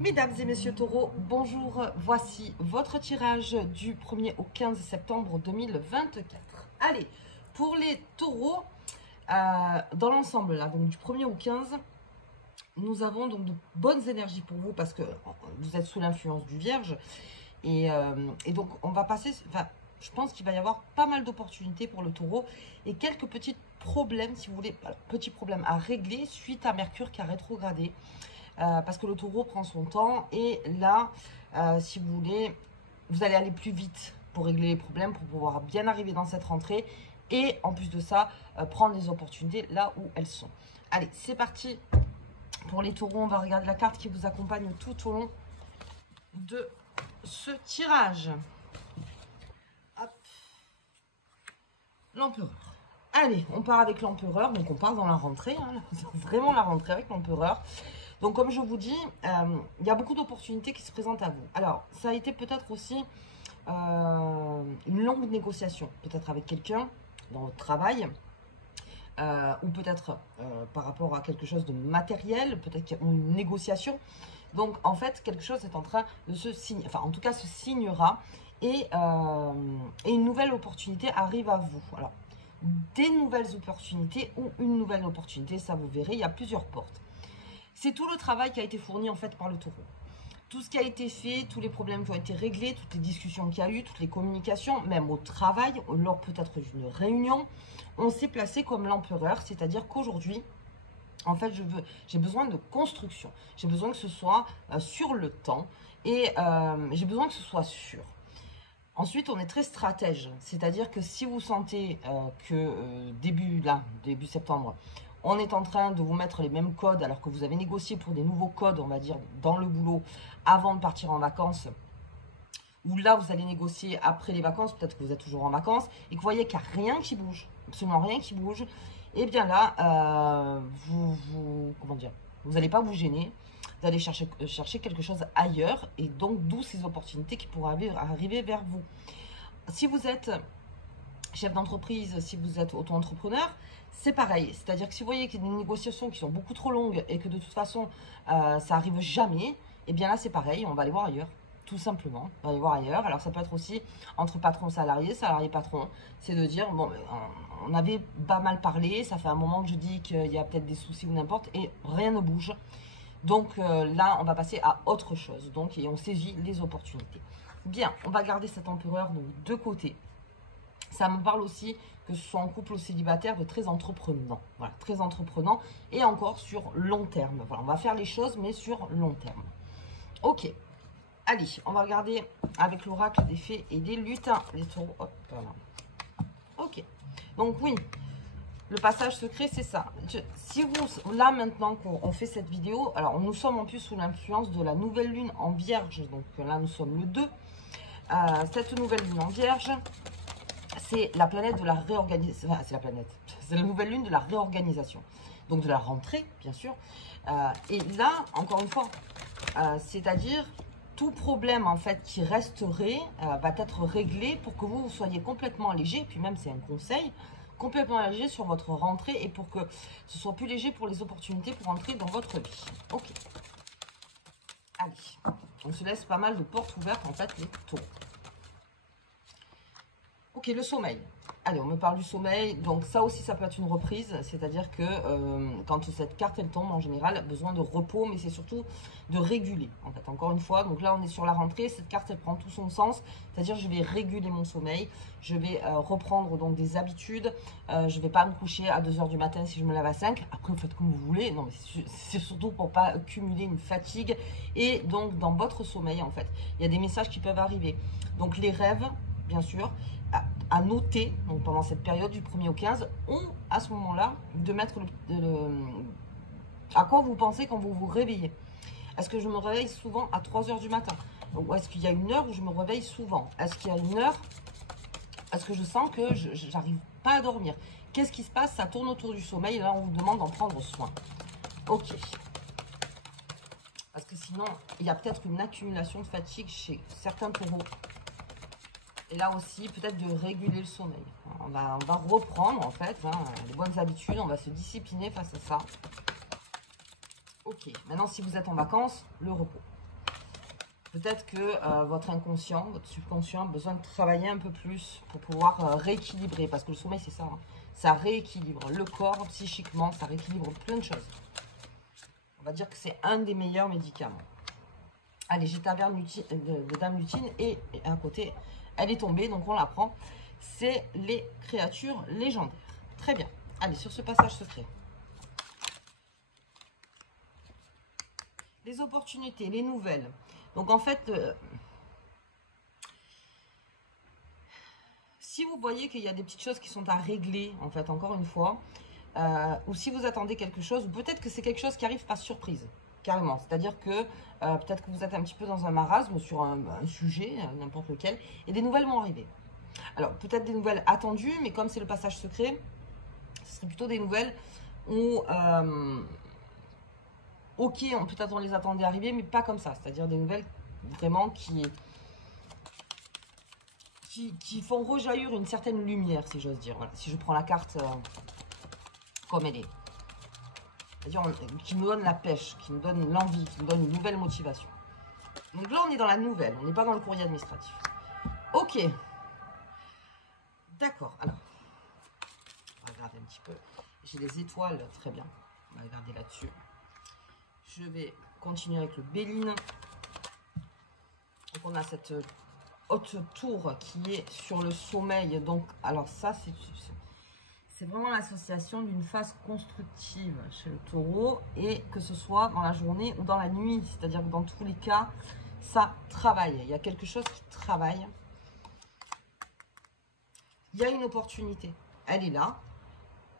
Mesdames et messieurs taureaux, bonjour, voici votre tirage du 1er au 15 septembre 2024. Allez, pour les taureaux, dans l'ensemble, là, donc du 1er au 15, nous avons donc de bonnes énergies pour vous parce que vous êtes sous l'influence du Vierge. Et donc, on va passer, enfin, je pense qu'il va y avoir pas mal d'opportunités pour le taureau et quelques petits problèmes, si vous voulez, petits problèmes à régler suite à Mercure qui a rétrogradé. Parce que le taureau prend son temps et là, si vous voulez, vous allez aller plus vite pour régler les problèmes, pour pouvoir bien arriver dans cette rentrée et en plus de ça, prendre les opportunités là où elles sont. Allez, c'est parti pour les taureaux. On va regarder la carte qui vous accompagne tout au long de ce tirage. Hop. L'empereur. Allez, on part avec l'empereur, donc on part dans la rentrée, hein, vraiment la rentrée avec l'empereur. Donc comme je vous dis, il y a beaucoup d'opportunités qui se présentent à vous. Alors, ça a été peut-être aussi une longue négociation, peut-être avec quelqu'un dans votre travail, ou peut-être par rapport à quelque chose de matériel, peut-être qu'il y a une négociation. Donc en fait, quelque chose est en train de se signer, enfin en tout cas se signera, et une nouvelle opportunité arrive à vous. Alors, des nouvelles opportunités ou une nouvelle opportunité, ça vous verrez, il y a plusieurs portes. C'est tout le travail qui a été fourni en fait par le taureau. Tout ce qui a été fait, tous les problèmes qui ont été réglés, toutes les discussions qu'il y a eu, toutes les communications, même au travail, lors peut-être d'une réunion, on s'est placé comme l'empereur, c'est-à-dire qu'aujourd'hui, en fait, j'ai besoin de construction. J'ai besoin que ce soit sur le temps et j'ai besoin que ce soit sûr. Ensuite, on est très stratège, c'est-à-dire que si vous sentez que début septembre, on est en train de vous mettre les mêmes codes alors que vous avez négocié pour des nouveaux codes, on va dire, dans le boulot avant de partir en vacances, ou là vous allez négocier après les vacances, peut-être que vous êtes toujours en vacances, et que vous voyez qu'il n'y a rien qui bouge, absolument rien qui bouge, et bien là, vous n'allez pas vous gêner, vous allez chercher quelque chose ailleurs, et donc d'où ces opportunités qui pourraient arriver vers vous. Si vous êtes chef d'entreprise, si vous êtes auto-entrepreneur, c'est pareil. C'est-à-dire que si vous voyez qu'il y a des négociations qui sont beaucoup trop longues et que de toute façon, ça arrive jamais, et bien là, c'est pareil, on va aller voir ailleurs. Tout simplement, on va aller voir ailleurs. Alors, ça peut être aussi entre patron salarié, salarié-patron. C'est de dire, bon, on avait pas mal parlé, ça fait un moment que je dis qu'il y a peut-être des soucis ou n'importe, et rien ne bouge. Donc là, on va passer à autre chose. Donc, et on saisit les opportunités. Bien, on va garder cet empereur donc, de côté. Ça me parle aussi que ce soit en couple ou célibataire de très entreprenant. Voilà, très entreprenant et encore sur long terme. Voilà, on va faire les choses, mais sur long terme. Ok. Allez, on va regarder avec l'oracle des fées et des lutins. Les taureaux, hop, voilà. Ok. Donc oui, le passage secret, c'est ça. Si vous, là maintenant qu'on fait cette vidéo, alors nous sommes en plus sous l'influence de la nouvelle lune en vierge. Donc là, nous sommes le 2. Cette nouvelle lune en vierge, c'est la planète de la réorganisation. Enfin, c'est la planète. C'est la nouvelle lune de la réorganisation. Donc de la rentrée, bien sûr. Et là, encore une fois, c'est-à-dire tout problème en fait qui resterait va être réglé pour que vous soyez complètement léger. Puis même, c'est un conseil, complètement léger sur votre rentrée et pour que ce soit plus léger pour les opportunités pour entrer dans votre vie. Ok. Allez, on se laisse pas mal de portes ouvertes en fait, les taureaux. Ok, le sommeil. Allez, on me parle du sommeil. Donc ça aussi, ça peut être une reprise. C'est-à-dire que quand cette carte, elle tombe, en général, besoin de repos, mais c'est surtout de réguler. En fait, encore une fois, donc là, on est sur la rentrée. Cette carte, elle prend tout son sens. C'est-à-dire, je vais réguler mon sommeil. Je vais reprendre donc des habitudes. Je ne vais pas me coucher à 2 h du matin si je me lève à 5. Après, vous faites comme vous voulez. Non, mais c'est surtout pour pas cumuler une fatigue. Et donc, dans votre sommeil, en fait, il y a des messages qui peuvent arriver. Donc, les rêves, bien sûr, à noter donc pendant cette période du 1er au 15, ou à ce moment-là, de mettre à quoi vous pensez quand vous vous réveillez. Est-ce que je me réveille souvent à 3 h du matin? Ou est-ce qu'il y a une heure où je me réveille souvent? Est-ce qu'il y a une heure? Est-ce que je sens que je n'arrive pas à dormir? Qu'est-ce qui se passe? Ça tourne autour du sommeil, et là on vous demande d'en prendre soin. Ok. Parce que sinon, il y a peut-être une accumulation de fatigue chez certains taureaux. Et là aussi, peut-être de réguler le sommeil. On va reprendre, en fait, les bonnes habitudes. On va se discipliner face à ça. Ok. Maintenant, si vous êtes en vacances, le repos. Peut-être que votre inconscient, votre subconscient a besoin de travailler un peu plus pour pouvoir rééquilibrer. Parce que le sommeil, c'est ça. Hein. Ça rééquilibre le corps psychiquement, ça rééquilibre plein de choses. On va dire que c'est un des meilleurs médicaments. Allez, j'ai Taverne de Dame Lutine et à côté, elle est tombée, donc on la prend. C'est les créatures légendaires. Très bien. Allez, sur ce passage secret. Les opportunités, les nouvelles. Donc en fait, si vous voyez qu'il y a des petites choses qui sont à régler, en fait, encore une fois, ou si vous attendez quelque chose, ou peut-être que c'est quelque chose qui arrive par surprise, carrément. C'est-à-dire que peut-être que vous êtes un petit peu dans un marasme sur un sujet, n'importe lequel, et des nouvelles vont arriver. Alors, peut-être des nouvelles attendues, mais comme c'est le passage secret, ce serait plutôt des nouvelles où, ok, peut-être on les attendait arriver, mais pas comme ça. C'est-à-dire des nouvelles vraiment qui font rejaillir une certaine lumière, si j'ose dire. Voilà. Si je prends la carte comme elle est. C'est-à-dire qui nous donne la pêche, qui nous donne l'envie, qui nous donne une nouvelle motivation. Donc là, on est dans la nouvelle, on n'est pas dans le courrier administratif. Ok. D'accord, alors. On va regarder un petit peu. J'ai les étoiles, très bien. On va regarder là-dessus. Je vais continuer avec le Béline. Donc on a cette haute tour qui est sur le sommeil. Donc, alors ça, c'est vraiment l'association d'une phase constructive chez le taureau. Et que ce soit dans la journée ou dans la nuit. C'est-à-dire que dans tous les cas, ça travaille. Il y a quelque chose qui travaille. Il y a une opportunité. Elle est là.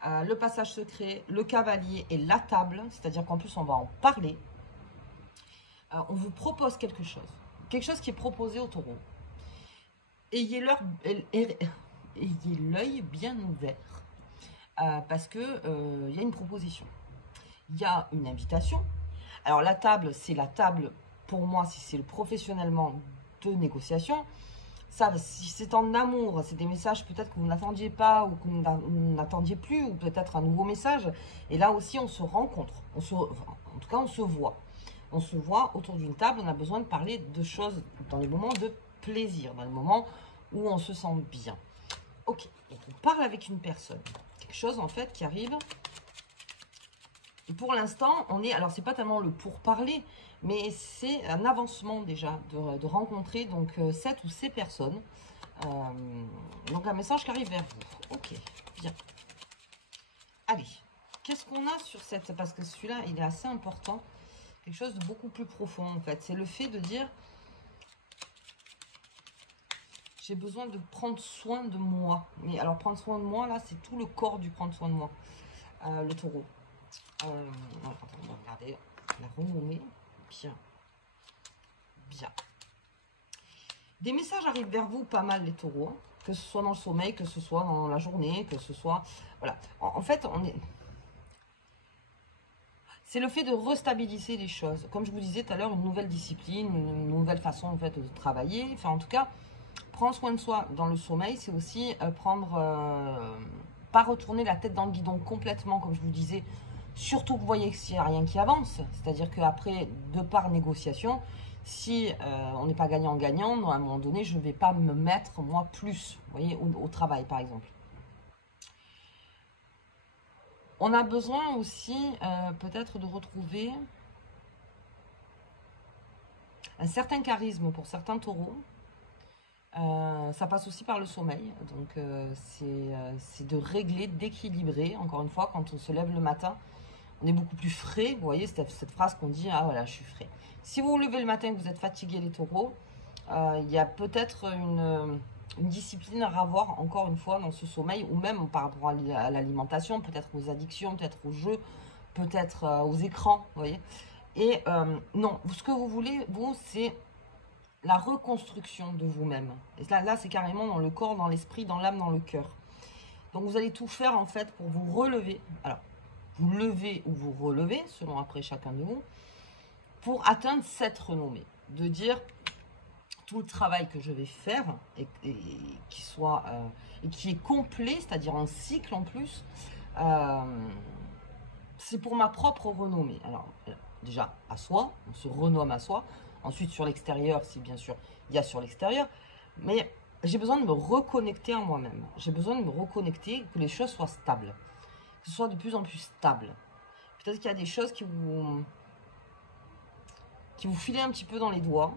Le passage secret, le cavalier et la table. C'est-à-dire qu'en plus, on va en parler. On vous propose quelque chose. Quelque chose qui est proposé au taureau. Ayez l'œil bien ouvert. Parce que y a une proposition. Il y a une invitation. Alors la table, c'est la table, pour moi, si c'est le professionnellement de négociation. Ça, si c'est en amour, c'est des messages peut-être que vous n'attendiez pas ou que vous n'attendiez plus, ou peut-être un nouveau message. Et là aussi, on se rencontre. En tout cas, on se voit. On se voit autour d'une table, on a besoin de parler de choses dans les moments de plaisir, dans les moments où on se sent bien. Ok, donc on parle avec une personne. Quelque chose en fait qui arrive. Et pour l'instant, on est, alors c'est pas tellement le pourparler, mais c'est un avancement déjà de rencontrer donc cette ou ces personnes. Donc un message qui arrive vers vous. Ok, bien. Allez, qu'est-ce qu'on a sur cette... Parce que celui-là, il est assez important. Quelque chose de beaucoup plus profond en fait. C'est le fait de dire... J'ai besoin de prendre soin de moi. Mais alors prendre soin de moi, là, c'est tout le corps du prendre soin de moi. Le taureau. On va regarder la renommée. Bien. Bien. Des messages arrivent vers vous pas mal les taureaux. Hein. Que ce soit dans le sommeil, que ce soit dans la journée, que ce soit... Voilà. En fait, on est... C'est le fait de restabiliser les choses. Comme je vous disais tout à l'heure, une nouvelle discipline, une nouvelle façon en fait de travailler. Enfin, en tout cas, prendre soin de soi dans le sommeil, c'est aussi pas retourner la tête dans le guidon complètement, comme je vous disais. Surtout que vous voyez qu'il n'y a rien qui avance. C'est-à-dire qu'après, de par négociation, si on n'est pas gagnant-gagnant, à un moment donné, je ne vais pas me mettre, moi, plus, vous voyez, au travail, par exemple. On a besoin aussi peut-être de retrouver un certain charisme pour certains taureaux. Ça passe aussi par le sommeil. Donc c'est de régler, d'équilibrer. Encore une fois, quand on se lève le matin, on est beaucoup plus frais. Vous voyez cette phrase qu'on dit, ah voilà, je suis frais. Si vous vous levez le matin et que vous êtes fatigué les taureaux, il y a peut-être une discipline à avoir encore une fois dans ce sommeil, ou même par rapport à l'alimentation, peut-être aux addictions, peut-être aux jeux, peut-être aux écrans, vous voyez. Et non, ce que vous voulez, vous, c'est la reconstruction de vous-même. Et là c'est carrément dans le corps, dans l'esprit, dans l'âme, dans le cœur. Donc vous allez tout faire en fait pour vous relever. Alors, vous levez ou vous relevez, selon après chacun de vous, pour atteindre cette renommée. De dire... tout le travail que je vais faire et qui est complet, c'est-à-dire en cycle en plus, c'est pour ma propre renommée. Alors déjà à soi, on se renomme à soi, Ensuite, sur l'extérieur, si bien sûr, il y a sur l'extérieur. Mais j'ai besoin de me reconnecter à moi-même. J'ai besoin de me reconnecter, que les choses soient stables. Que ce soit de plus en plus stable. Peut-être qu'il y a des choses qui vous filent un petit peu dans les doigts.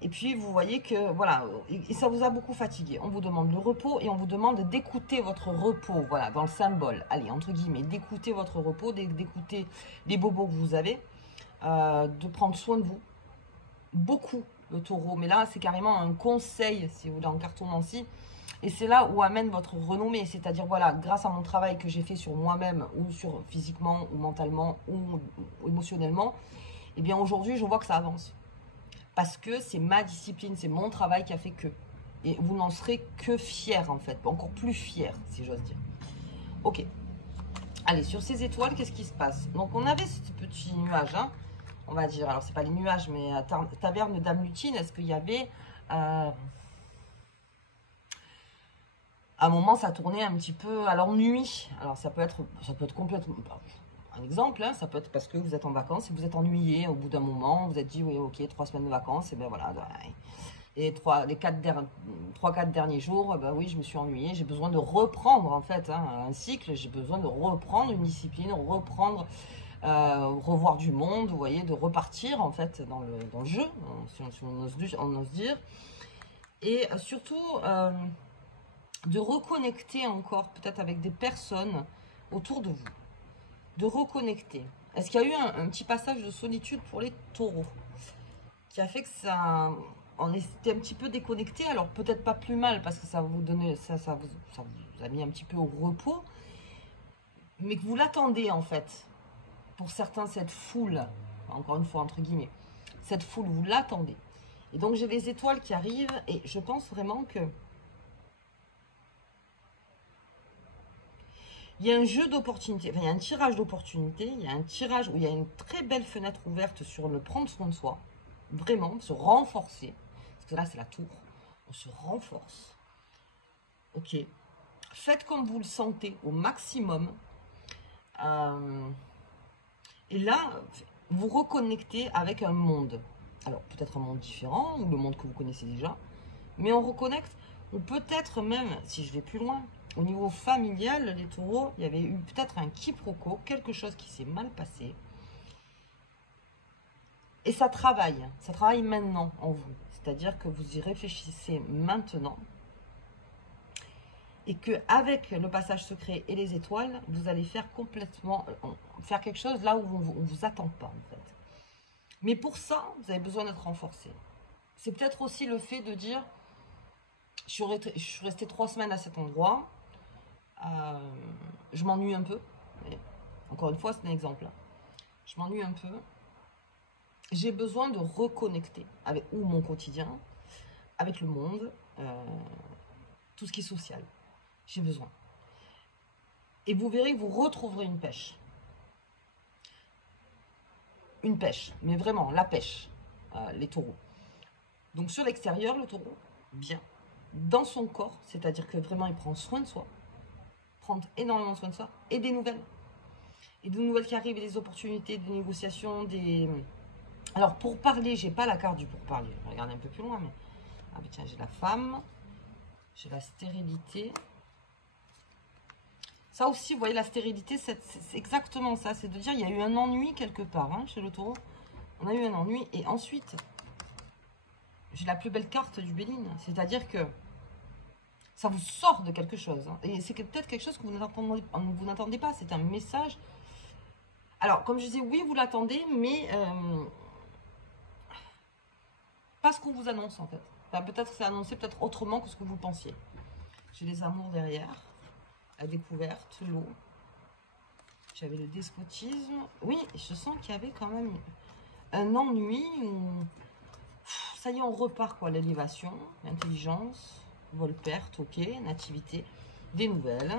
Et puis, vous voyez que, voilà, et ça vous a beaucoup fatigué. On vous demande le repos et on vous demande d'écouter votre repos, voilà, dans le symbole. Allez, entre guillemets, d'écouter votre repos, d'écouter les bobos que vous avez, de prendre soin de vous. Beaucoup, le taureau. Mais là, c'est carrément un conseil, si vous voulez, en cartomancie. Et c'est là où amène votre renommée. C'est-à-dire, voilà, grâce à mon travail que j'ai fait sur moi-même, ou sur physiquement, ou mentalement, ou émotionnellement, eh bien, aujourd'hui, je vois que ça avance. Parce que c'est ma discipline, c'est mon travail qui a fait que. Et vous n'en serez que fier en fait, encore plus fier si j'ose dire. Ok, allez, sur ces étoiles, qu'est-ce qui se passe? Donc on avait ce petit nuage, hein, on va dire, alors c'est pas les nuages, mais taverne Dame Lutine, est-ce qu'il y avait... à un moment, ça tournait un petit peu à l'ennui. Alors ça peut être complètement... Un exemple, hein, ça peut être parce que vous êtes en vacances et vous êtes ennuyé au bout d'un moment, vous êtes dit, oui, ok, 3 semaines de vacances, et bien voilà, les 3-4 derniers jours, ben oui, je me suis ennuyée, j'ai besoin de reprendre en fait, hein, un cycle, j'ai besoin de reprendre une discipline, reprendre, revoir du monde, vous voyez, de repartir en fait dans le jeu, si on ose dire, et surtout de reconnecter encore peut-être avec des personnes autour de vous. De reconnecter. Est-ce qu'il y a eu un petit passage de solitude pour les taureaux qui a fait que ça, on était un petit peu déconnecté? Alors peut-être pas plus mal parce que ça vous donnait, ça vous a mis un petit peu au repos, mais que vous l'attendez en fait. Pour certains, cette foule, encore une fois entre guillemets, cette foule, vous l'attendez. Et donc j'ai les étoiles qui arrivent et je pense vraiment que il y a un jeu d'opportunités, enfin, il y a un tirage d'opportunités, il y a un tirage où il y a une très belle fenêtre ouverte sur le prendre soin de soi, vraiment, se renforcer, parce que là c'est la tour, on se renforce, ok, faites comme vous le sentez au maximum, et là, vous reconnectez avec un monde, alors peut-être un monde différent, ou le monde que vous connaissez déjà, mais on reconnecte, ou peut-être même, si je vais plus loin, au niveau familial, les taureaux, il y avait eu peut-être un quiproquo, quelque chose qui s'est mal passé. Et ça travaille maintenant en vous. C'est-à-dire que vous y réfléchissez maintenant. Et qu'avec le passage secret et les étoiles, vous allez faire faire quelque chose là où on ne vous attend pas en fait. Mais pour ça, vous avez besoin d'être renforcé. C'est peut-être aussi le fait de dire, je suis restée 3 semaines à cet endroit, je m'ennuie un peu, mais encore une fois c'est un exemple, je m'ennuie un peu, j'ai besoin de reconnecter avec mon quotidien, avec le monde, tout ce qui est social, j'ai besoin. Et vous verrez que vous retrouverez une pêche, mais vraiment la pêche, les taureaux. Donc sur l'extérieur, le taureau, bien, dans son corps, c'est-à-dire que vraiment il prend soin de soi, prendre énormément soin de soi, et des nouvelles. Et des nouvelles qui arrivent, et des opportunités, des négociations, des... Alors, pour parler, j'ai pas la carte du pourparler. Je vais regarder un peu plus loin, mais... Ah, mais tiens, j'ai la femme, j'ai la stérilité. Ça aussi, vous voyez, la stérilité, c'est exactement ça. C'est de dire, il y a eu un ennui quelque part, hein, chez le taureau. On a eu un ennui, et ensuite, j'ai la plus belle carte du Béline. C'est-à-dire que ça vous sort de quelque chose. Hein. Et c'est peut-être quelque chose que vous n'attendez pas. C'est un message. Alors, comme je disais, oui, vous l'attendez, mais pas ce qu'on vous annonce, en fait. Enfin, peut-être que c'est annoncé peut-être autrement que ce que vous pensiez. J'ai les amours derrière, la découverte, l'eau. J'avais le despotisme. Oui, je sens qu'il y avait quand même un ennui. Ça y est, on repart, quoi. L'élévation, l'intelligence, vol-perte, ok, nativité, des nouvelles.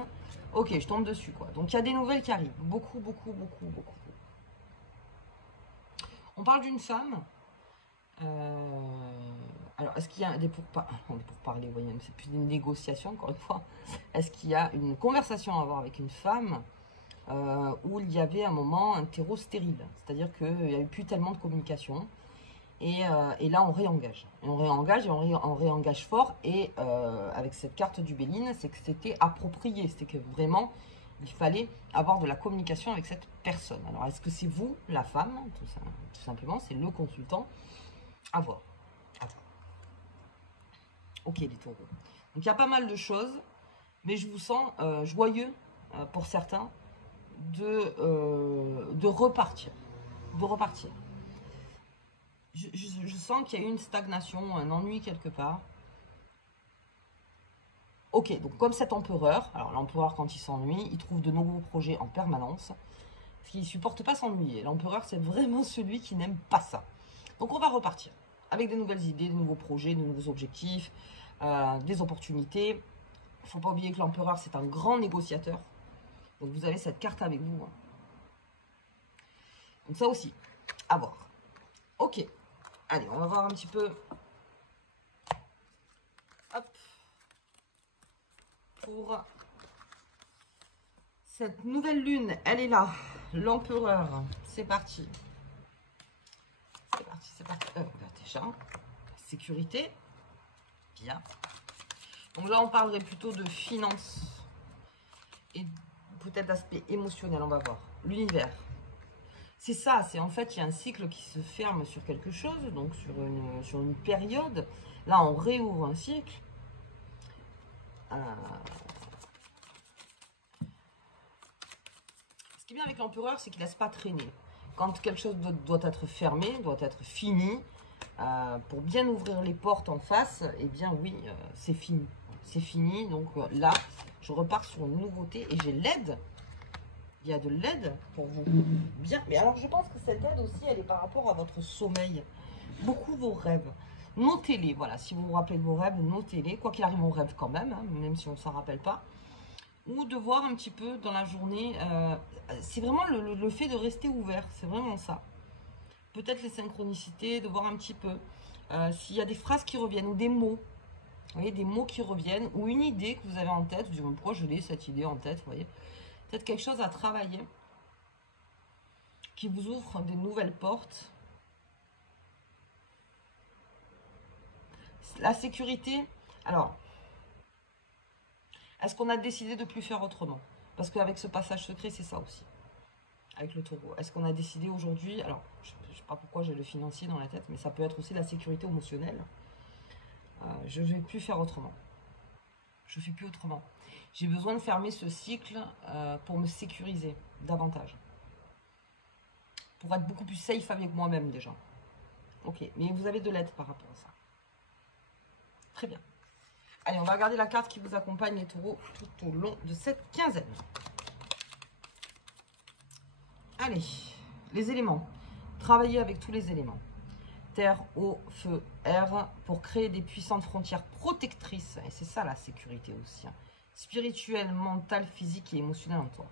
Ok, je tombe dessus, quoi. Donc, il y a des nouvelles qui arrivent. Beaucoup, beaucoup, beaucoup, beaucoup. On parle d'une femme. Alors, est-ce qu'il y a des pourparlers, vous voyez, c'est plus une négociation, encore une fois. Est-ce qu'il y a une conversation à avoir avec une femme où il y avait un moment un terreau stérile? C'est-à-dire qu'il n'y avait plus tellement de communication. Et là, on réengage. Et on réengage et on réengage fort. Et avec cette carte du Béline, c'est que c'était approprié. C'était que vraiment, il fallait avoir de la communication avec cette personne. Alors, est-ce que c'est vous, la femme, tout simplement, c'est le consultant? À voir. À voir. Ok, les taureaux. Donc, il y a pas mal de choses. Mais je vous sens joyeux, pour certains, de repartir. De repartir. Je sens qu'il y a eu une stagnation, un ennui quelque part. Ok, donc comme cet empereur, alors l'empereur quand il s'ennuie, il trouve de nouveaux projets en permanence, parce qu'il ne supporte pas s'ennuyer. L'empereur, c'est vraiment celui qui n'aime pas ça. Donc on va repartir, avec des nouvelles idées, de nouveaux projets, de nouveaux objectifs, des opportunités. Il ne faut pas oublier que l'empereur, c'est un grand négociateur. Donc vous avez cette carte avec vous. Hein. Donc ça aussi, à voir. Ok. Allez, on va voir un petit peu. Hop. Pour cette nouvelle lune, elle est là. L'empereur. C'est parti. C'est parti, c'est parti. Déjà, sécurité. Bien. Donc là, on parlerait plutôt de finances. Et peut-être d'aspect émotionnel, on va voir. L'univers. C'est ça, c'est en fait, il y a un cycle qui se ferme sur quelque chose, donc sur une période. Là, on réouvre un cycle. Ce qui est bien avec l'empereur, c'est qu'il ne laisse pas traîner. Quand quelque chose doit être fermé, doit être fini, pour bien ouvrir les portes en face, eh bien oui, c'est fini. C'est fini, donc là, je repars sur une nouveauté et j'ai l'aide. Il y a de l'aide pour vous. Bien, mais alors je pense que cette aide aussi, elle est par rapport à votre sommeil. Beaucoup vos rêves. Notez-les, voilà. Si vous vous rappelez de vos rêves, notez-les. Quoi qu'il arrive, on rêve quand même, hein, même si on ne s'en rappelle pas. Ou de voir un petit peu dans la journée. C'est vraiment le fait de rester ouvert. C'est vraiment ça. Peut-être les synchronicités, de voir un petit peu. S'il y a des phrases qui reviennent ou des mots. Vous voyez, des mots qui reviennent. Ou une idée que vous avez en tête. Vous dites, pourquoi je l'ai cette idée en tête, vous voyez. Peut-être quelque chose à travailler qui vous ouvre des nouvelles portes. La sécurité, alors, est-ce qu'on a décidé de ne plus faire autrement? Parce qu'avec ce passage secret, c'est ça aussi, avec le taureau. Est-ce qu'on a décidé aujourd'hui, alors, je ne sais pas pourquoi j'ai le financier dans la tête, mais ça peut être aussi la sécurité émotionnelle. Je ne vais plus faire autrement. Je ne fais plus autrement. J'ai besoin de fermer ce cycle pour me sécuriser davantage. Pour être beaucoup plus safe avec moi-même déjà. Ok, mais vous avez de l'aide par rapport à ça. Très bien. Allez, on va regarder la carte qui vous accompagne les taureaux tout au long de cette quinzaine. Allez, les éléments. Travaillez avec tous les éléments. Terre, eau, feu, air, pour créer des puissantes frontières protectrices. Et c'est ça la sécurité aussi. Hein. Spirituelle, mentale, physique et émotionnelle en toi.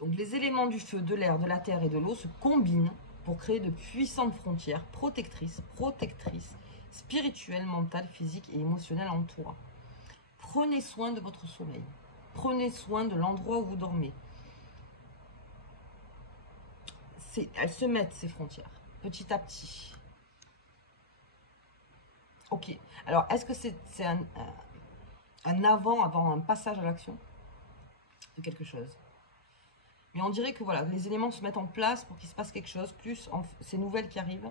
Donc les éléments du feu, de l'air, de la terre et de l'eau se combinent pour créer de puissantes frontières protectrices, spirituelles, mentales, physiques et émotionnelles en toi. Prenez soin de votre sommeil. Prenez soin de l'endroit où vous dormez. Elles se mettent, ces frontières, petit à petit. Ok. Alors, est-ce que c'est un avant un passage à l'action de quelque chose? Mais on dirait que voilà, les éléments se mettent en place pour qu'il se passe quelque chose, plus ces nouvelles qui arrivent.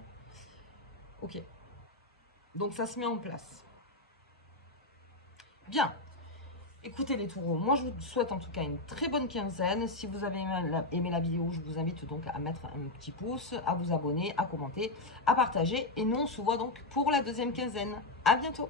Ok. Donc ça se met en place. Bien. Écoutez les taureaux, moi je vous souhaite en tout cas une très bonne quinzaine. Si vous avez aimé la vidéo, je vous invite donc à mettre un petit pouce, à vous abonner, à commenter, à partager. Et nous on se voit donc pour la deuxième quinzaine. À bientôt.